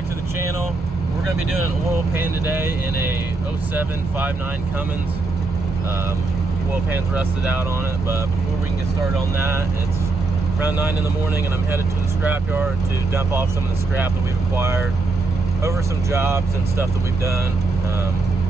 back to the channel. We're going to be doing an oil pan today in a 0759 Cummins. Oil pan's rusted out on it, but before we can get started on that, it's around 9 in the morning and I'm headed to the scrap yard to dump off some of the scrap that we've acquired over some jobs and stuff that we've done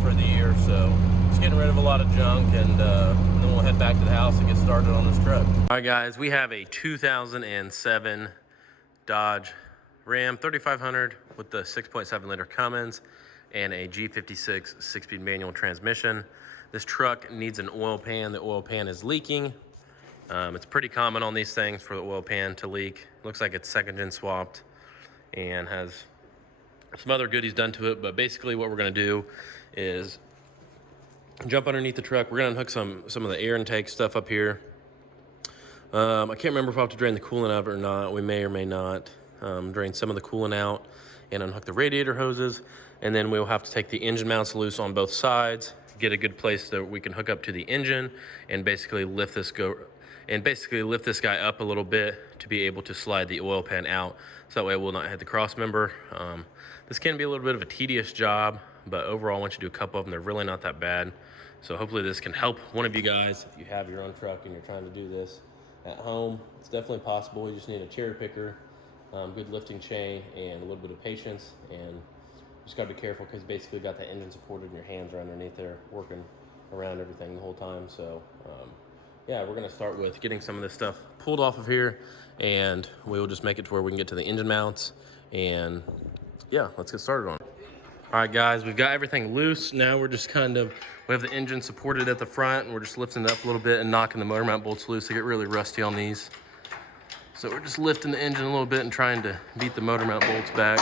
for the year. So just getting rid of a lot of junk, and then we'll head back to the house and get started on this truck. All right guys, we have a 2007 Dodge Ram 3500 with the 6.7 liter Cummins and a G56 6-speed manual transmission. This truck needs an oil pan. The oil pan is leaking. It's pretty common on these things for the oil pan to leak. Looks like it's second gen swapped and has some other goodies done to it, but basically what we're gonna do is jump underneath the truck. We're gonna unhook some of the air intake stuff up here. I can't remember if I have to drain the coolant out or not. We may or may not drain some of the coolant out and unhook the radiator hoses, and then we'll have to take the engine mounts loose on both sides, get a good place that we can hook up to the engine and basically lift this guy up a little bit to be able to slide the oil pan out, so that way it will not hit the cross member. This can be a little bit of a tedious job, but overall once you do a couple of them, they're really not that bad. So hopefully this can help one of you guys if you have your own truck and you're trying to do this at home. It's definitely possible. You just need a cherry picker, good lifting chain, and a little bit of patience, and you just gotta be careful because basically you got that engine supported and your hands are underneath there working around everything the whole time. So yeah, we're gonna start with getting some of this stuff pulled off of here, and we will just make it to where we can get to the engine mounts, and yeah, let's get started on it. All right guys, we've got everything loose. Now we're just we have the engine supported at the front, and we're just lifting it up a little bit and knocking the motor mount bolts loose. They get really rusty on these. So we're just lifting the engine a little bit and trying to beat the motor mount bolts back.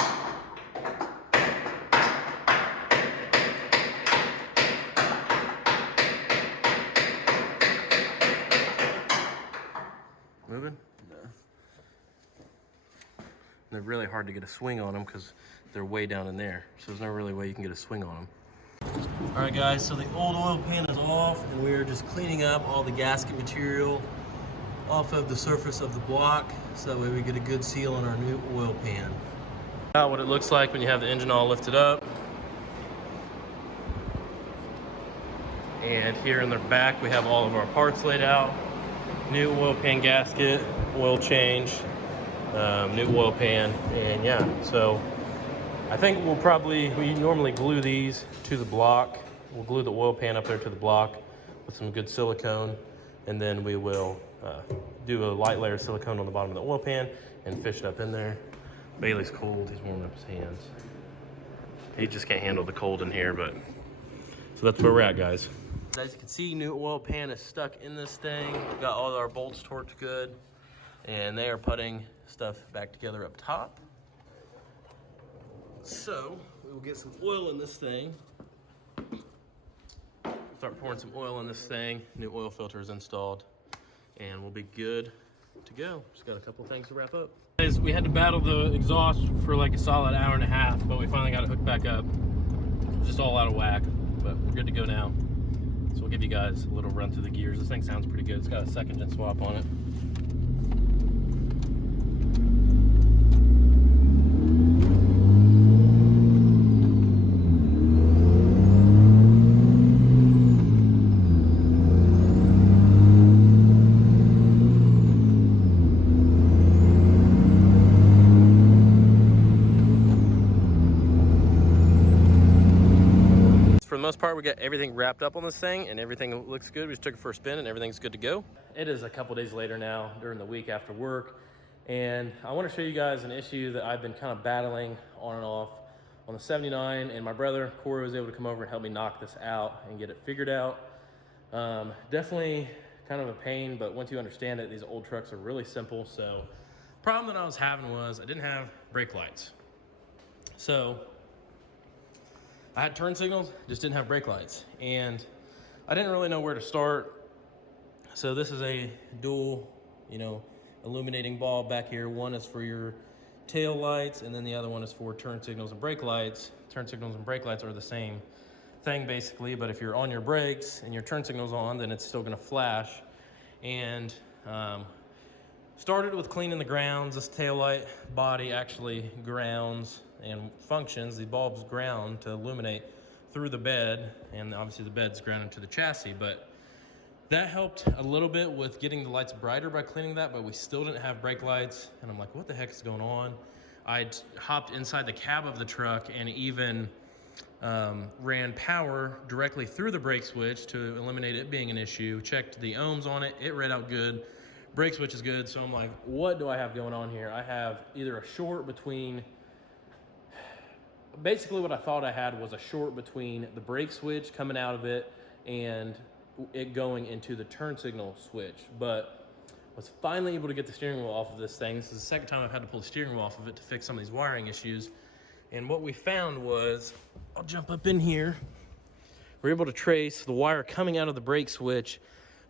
Moving? No. They're really hard to get a swing on them because they're way down in there. So there's no really way you can get a swing on them. All right guys, so the old oil pan is off, and we are just cleaning up all the gasket material off of the surface of the block, so that way we get a good seal on our new oil pan. Now what it looks like when you have the engine all lifted up. And here in the back we have all of our parts laid out. New oil pan gasket, oil change, new oil pan, and yeah, so I think we normally glue these to the block. We'll glue the oil pan up there to the block with some good silicone, and then we will do a light layer of silicone on the bottom of the oil pan and fish it up in there. Bailey's cold, he's warming up his hands. He just can't handle the cold in here, but so that's where we're at, guys. As you can see, new oil pan is stuck in this thing. We've got all of our bolts torqued good, and they are putting stuff back together up top. So we will get some oil in this thing. Start pouring some oil in this thing. New oil filter is installed, and we'll be good to go. Just got a couple things to wrap up. Guys, we had to battle the exhaust for like a solid hour and a half, but we finally got it hooked back up. It was just all out of whack, but we're good to go now. So we'll give you guys a little run through the gears. This thing sounds pretty good. It's got a second gen swap on it. For the most part, we got everything wrapped up on this thing and everything looks good. We just took it for a spin and everything's good to go. It is a couple days later now during the week after work, and I want to show you guys an issue that I've been kind of battling on and off on the 79, and my brother Corey was able to come over and help me knock this out and get it figured out. Definitely kind of a pain, but once you understand it, these old trucks are really simple. So the problem that I was having was I didn't have brake lights. So I had turn signals, just didn't have brake lights, and I didn't really know where to start. So this is a dual, illuminating bulb back here. One is for your tail lights, and then the other one is for turn signals and brake lights. Turn signals and brake lights are the same thing basically, but if you're on your brakes and your turn signal's on, then it's still gonna flash. And started with cleaning the grounds. This taillight body actually grounds and functions, the bulb's ground to illuminate through the bed, and obviously the bed's grounded to the chassis, but that helped a little bit with getting the lights brighter by cleaning that, but we still didn't have brake lights, and I'm like, what the heck is going on? I'd hopped inside the cab of the truck and even ran power directly through the brake switch to eliminate it being an issue, checked the ohms on it, it read out good, brake switch is good, so I'm like, what do I have going on here? I have either a short between, basically what I thought I had was a short between the brake switch coming out of it and it going into the turn signal switch, but was finally able to get the steering wheel off of this thing. This is the second time I've had to pull the steering wheel off of it to fix some of these wiring issues. And what we found was, I'll jump up in here. We're able to trace the wire coming out of the brake switch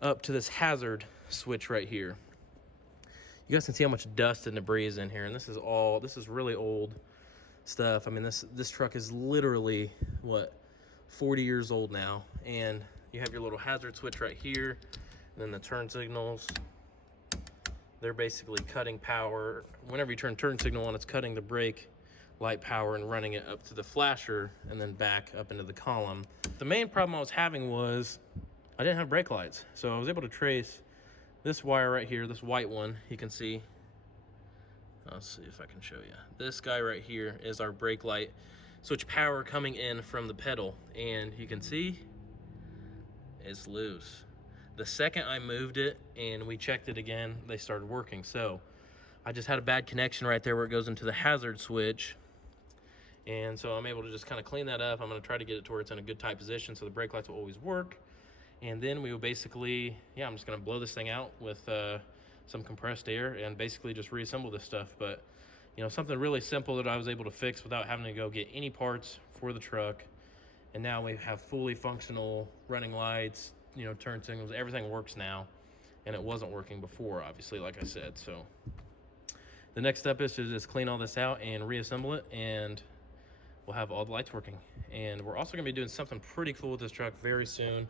up to this hazard switch right here. You guys can see how much dust and debris is in here. And this is really old stuff. I mean, this truck is literally, what, 40 years old now. And you have your little hazard switch right here. And then the turn signals. They're basically cutting power. Whenever you turn signal on, it's cutting the brake light power and running it up to the flasher and then back up into the column. The main problem I was having was I didn't have brake lights. So I was able to trace this wire right here, this white one, you can see. I'll see if I can show you. This guy right here is our brake light switch power coming in from the pedal. And you can see it's loose. The second I moved it and we checked it again, they started working. So I just had a bad connection right there where it goes into the hazard switch. And so I'm able to just kind of clean that up. I'm going to try to get it to where it's in a good tight position so the brake lights will always work. And then we will basically, yeah, I'm just going to blow this thing out with some compressed air and basically just reassemble this stuff. But, you know, something really simple that I was able to fix without having to go get any parts for the truck. And now we have fully functional running lights, you know, turn signals, everything works now. And it wasn't working before, obviously, like I said. So the next step is to just clean all this out and reassemble it, and we'll have all the lights working. And we're also gonna be doing something pretty cool with this truck very soon.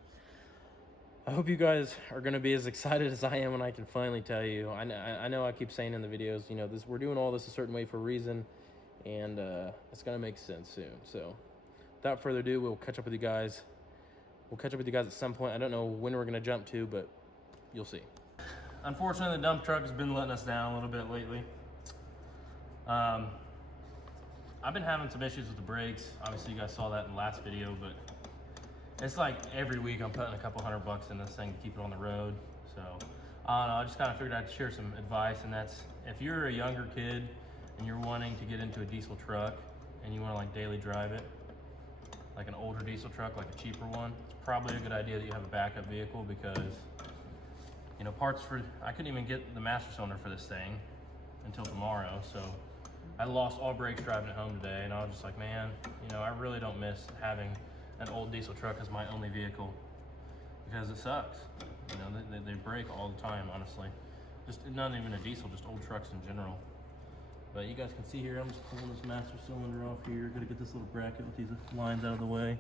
I hope you guys are gonna be as excited as I am when I can finally tell you. I know I keep saying in the videos, you know, we're doing all this a certain way for a reason, and it's gonna make sense soon. So without further ado, we'll catch up with you guys. We'll catch up with you guys at some point. I don't know when we're gonna jump to, but you'll see. Unfortunately, the dump truck has been letting us down a little bit lately. I've been having some issues with the brakes. Obviously, you guys saw that in the last video, but it's like every week I'm putting a couple $100 in this thing to keep it on the road. So I don't know, I just kind of figured I'd share some advice, and that's if you're a younger kid and you're wanting to get into a diesel truck and you want to like daily drive it, like an older diesel truck, like a cheaper one, it's probably a good idea that you have a backup vehicle, because you know, I couldn't even get the master cylinder for this thing until tomorrow. So I lost all brakes driving it home today, and I was just like, man, you know, I really don't miss having an old diesel truck as my only vehicle, because it sucks. You know, they break all the time, honestly. Just not even a diesel, just old trucks in general. But you guys can see here, I'm just pulling this master cylinder off here. Gotta get this little bracket with these lines out of the way,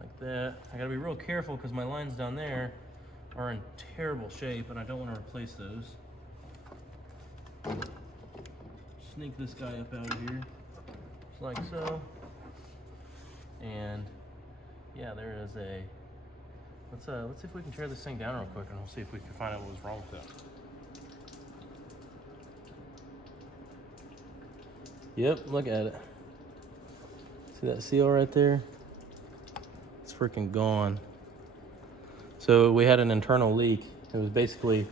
like that. I gotta be real careful because my lines down there are in terrible shape, and I don't want to replace those. Sneak this guy up out of here, just like so. And yeah, there is a. Let's see if we can tear this thing down real quick, and we'll see if we can find out what was wrong with it. Yep, look at it. See that seal right there? It's freaking gone. So we had an internal leak. It was basically,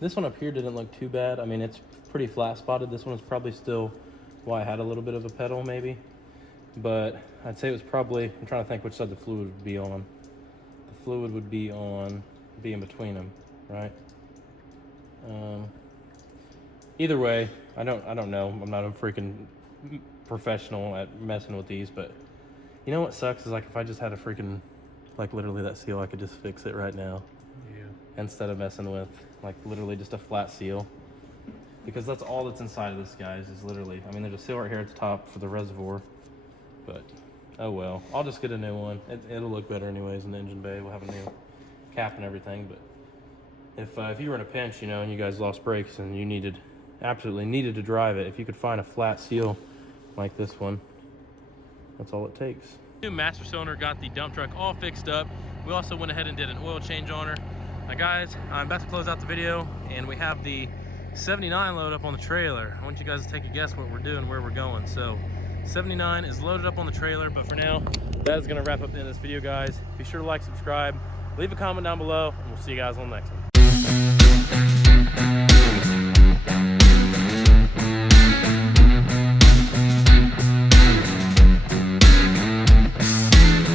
this one up here didn't look too bad. I mean, it's pretty flat spotted. This one is probably still why I had a little bit of a pedal maybe. But I'd say it was probably, I'm trying to think which side the fluid would be on. The fluid would be in between them, right? Either way, I don't know. I'm not a freaking professional at messing with these, but you know what sucks is like if I just had a freaking, like literally that seal, I could just fix it right now. Yeah. Instead of messing with like literally just a flat seal, because that's all that's inside of this, guys, is literally, I mean, there's a seal right here at the top for the reservoir, but oh well, I'll just get a new one. It'll look better anyways in the engine bay. We'll have a new cap and everything. But if you were in a pinch, and you guys lost brakes and you absolutely needed to drive it, if you could find a flat seal like this one. That's all it takes. New master cylinder, got the dump truck all fixed up. We also went ahead and did an oil change on her. Now guys, I'm about to close out the video, and we have the 79 load up on the trailer. I want you guys to take a guess what we're doing, where we're going. So 79 is loaded up on the trailer, but for now, that is gonna wrap up the end of this video, guys. Be sure to like, subscribe, leave a comment down below, and we'll see you guys on the next one.